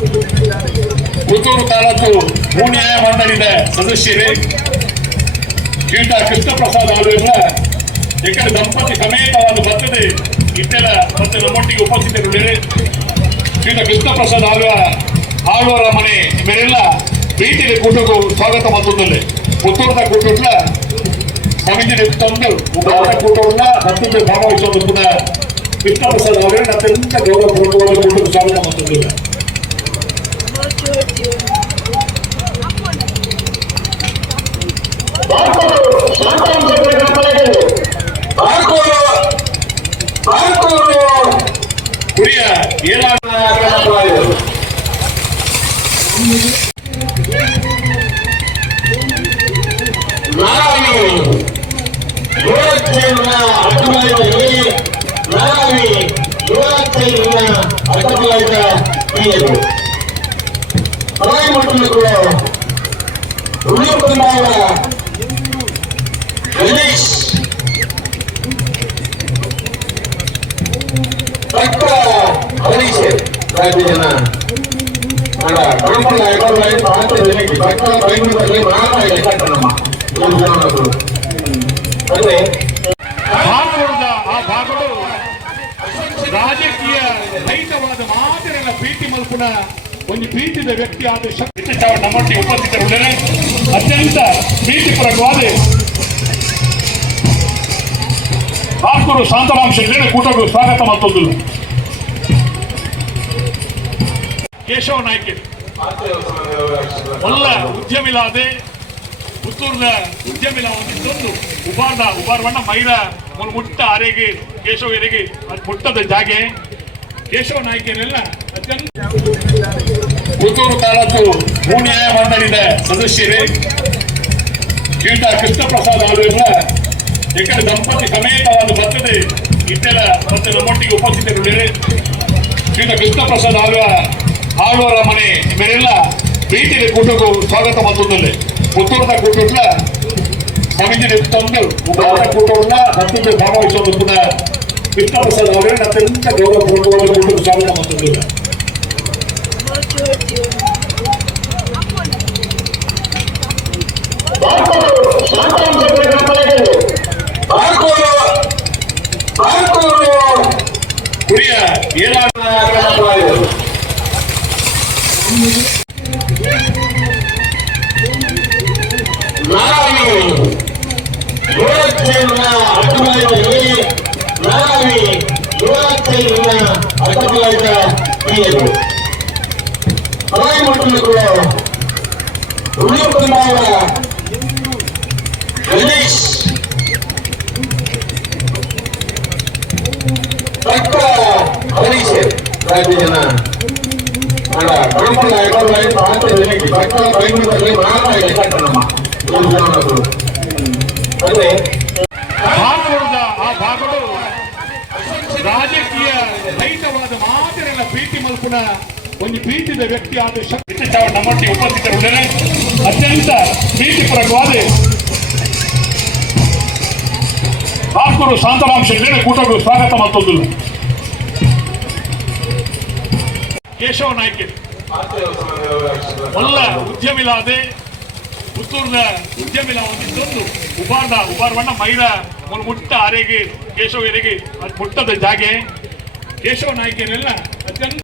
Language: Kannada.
ಪುತ್ತೂರು ತಾಲೂಕು ಭೂ ನ್ಯಾಯ ಮಂಡಳಿದ ಸದಸ್ಯರೇ, ಶ್ರೀಯುತ ಕೃಷ್ಣ ಪ್ರಸಾದ್ ಆಳ್ವೇರ ಇಕಡೆ ದಂಪತಿ ಸಮೇತವಾದ ಬರ್ತದೆ ಇತ್ತೆಲ್ಲ ಮತ್ತೆ ನಮ್ಮೊಟ್ಟಿಗೆ ಉಪಸ್ಥಿತರಿದ್ದಾರೆ. ಶ್ರೀಯುತ ಕೃಷ್ಣ ಪ್ರಸಾದ್ ಆಳ್ವರ ಮನೆ ಮೇರೆಲ್ಲ ಪ್ರೀತಿಗೆ ಕೂಟಕ್ಕೂ ಸ್ವಾಗತ ಮತ್ತೊಂದಲ್ಲೇ ಪುತ್ತೂರದ ಕೂಟುಟ್ಲ ಸಮಿತಿ ತಂದು ಉಪಾದ ಕೂಟವನ್ನ ಹತ್ತಿರ ಭಾಗವಹಿಸೋದು ಕೂಡ ಕೃಷ್ಣ ಪ್ರಸಾದ್ ಅವರೇ ಅತ್ಯಂತ ಗೌರವಪೂರ್ವಕವಾದ ಕೂಟಕ್ಕೆ ಸ್ವಾಗತ ಮತ್ತೊಂದಿಲ್ಲ. ಕುರಿಯ ರಾಜಕೀಯ ರಹಿತವಾದ ಮಾತಿನ ಪ್ರೀತಿ ಮಲ್ಪುನ ಒಂದು ಪ್ರೀತಿದ ವ್ಯಕ್ತಿ ಆದ ನಮ್ಮೊಟ್ಟಿಗೆ ಉಪಸ್ಥಿತರಿದ್ದಾರೆ. ಅತ್ಯಂತ ಪ್ರೀತಿಪೂರ್ವಕವಾದ ಬಾರ್ಕೂರು ಶಾಂತರಾಮ್ ಶೆಟ್ಟಿ ಕೂಟಕ್ಕೂ ಸ್ವಾಗತ ಮತ್ತೊಂದು. ಕೇಶವ ನಾಯ್ಕ ಒಳ್ಳ ಉದ್ಯಮಿಲಾದೆ ಪುತ್ತೂರ್ನ ಉದ್ಯಮಿಲ ಒಂದಿದ್ದೊಂದು ಉಪಾರವಣ್ಣ ಮೈರ ಒಂದು ಮುಟ್ಟ ಆರೆಗೆ ಕೇಶವರಿಗೆ ಅದು ಮುಟ್ಟದ ಜಾಗೆ ಕೇಶವ ನಾಯ್ಕರೆಲ್ಲ ಅತ್ಯಂತ ಪುತ್ತೂರು ತಾಲೂಕು ಭೂ ನ್ಯಾಯ ಮಂಡಳಿದ ಸದಸ್ಯರೇ, ಶ್ರೀಯುತ ಕೃಷ್ಣ ಪ್ರಸಾದ್ ಆಳ್ವೇರ ಇಕಡೆ ದಂಪತಿ ಸಮೇತವಾದ ಬರ್ತದೆ ಇತ್ತೆಲ್ಲ ಮತ್ತೆ ನಮ್ಮೊಟ್ಟಿಗೆ ಉಪಸ್ಥಿತರಿದ್ದಾರೆ. ಶ್ರೀಯುತ ಕೃಷ್ಣ ಪ್ರಸಾದ್ ಆಳ್ವರ ಮನೆ ಮೇರೆಲ್ಲ ಪ್ರೀತಿಗೆ ಕೂಟಕ್ಕೂ ಸ್ವಾಗತ ಮತ್ತೊಂದಲ್ಲೇ ಪುತ್ತೂರದ ಕೂಟುಟ್ಲ ಸಮಿತಿ ತಂದು ಉಪಾದ ಕೂಟವನ್ನ ಹತ್ತಿರ ಭಾಗವಹಿಸೋದು ಕೂಡ ಕೃಷ್ಣ ಪ್ರಸಾದ್ ಅವರೇ ಅತ್ಯಂತ ಗೌರವಪೂರ್ವಕವಾದ ಕೂಟಕ್ಕೆ ಸ್ವಾಗತ ಮತ್ತೊಂದಿಲ್ಲ. ಕುರಿಯ ರಾಜಕೀಯ ರಹಿತವಾದ ಮಾತಿನ ಪ್ರೀತಿ ಮಲ್ಪುನ ಒಂದು ಪ್ರೀತಿದ ವ್ಯಕ್ತಿ ಆದ ನಮ್ಮೊಟ್ಟಿಗೆ ಉಪಸ್ಥಿತರಿದ್ದಾರೆ. ಅತ್ಯಂತ ಪ್ರೀತಿಪೂರ್ವಕವಾದ ಬಾರ್ಕೂರು ಶಾಂತರಾಮ್ ಶೆಟ್ಟಿ ಕೂಟಕ್ಕೂ ಸ್ವಾಗತ ಮತ್ತೊಂದು. ಕೇಶವ ನಾಯ್ಕ ಒಳ್ಳ ಉದ್ಯಮಿಲಾದೆ ಪುತ್ತೂರ್ನ ಉದ್ಯಮಿಲ ಒಂದಿದ್ದೊಂದು ಉಪಾರವಣ್ಣ ಮೈರ ಒಂದು ಮುಟ್ಟ ಆರೆಗೆ ಕೇಶವರಿಗೆ ಅದು ಮುಟ್ಟದ ಜಾಗೆ ಕೇಶವ ನಾಯ್ಕರೆಲ್ಲ ಅತ್ಯಂತ